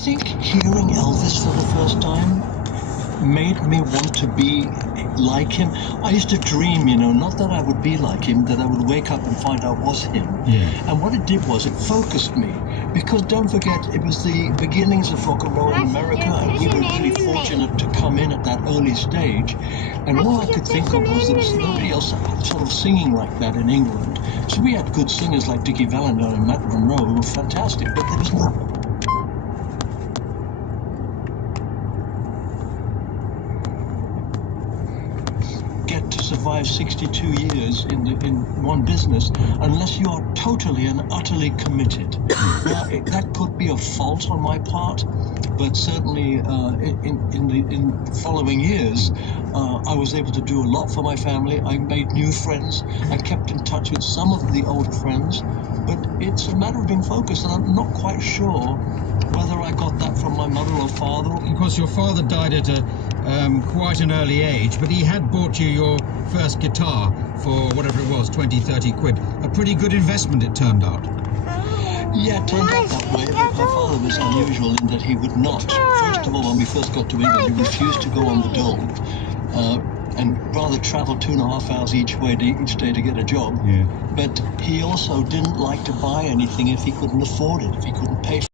think hearing Elvis for the first time made me want to be like him. I used to dream, not that I would be like him, that I would wake up and find I was him. Yeah. And what it did was it focused me. Because don't forget, it was the beginnings of rock and roll in America, and we were really fortunate to come in at that early stage. And all I could think of was there was nobody else sort of singing like that in England. So we had good singers like Dickie Valentine and Matt Monro who were fantastic, but there was no... get to survive 62 years in one business unless you are totally and utterly committed. Now, that could be a fault on my part, but certainly in following years, I was able to do a lot for my family. I made new friends. I kept in touch with some of the old friends, but it's a matter of being focused, and I'm not quite sure whether I got that from my mother or father. Of course, your father died at quite an early age, but he had bought you your first guitar for whatever it was, 20, 30 quid. A pretty good investment, it turned out. Yeah, it turned out that way, but my father was unusual in that he would not. First of all, when we first got to England, he refused to go on the dole, and rather travel 2.5 hours each day to get a job. Yeah. But he also didn't like to buy anything if he couldn't afford it, if he couldn't pay for it.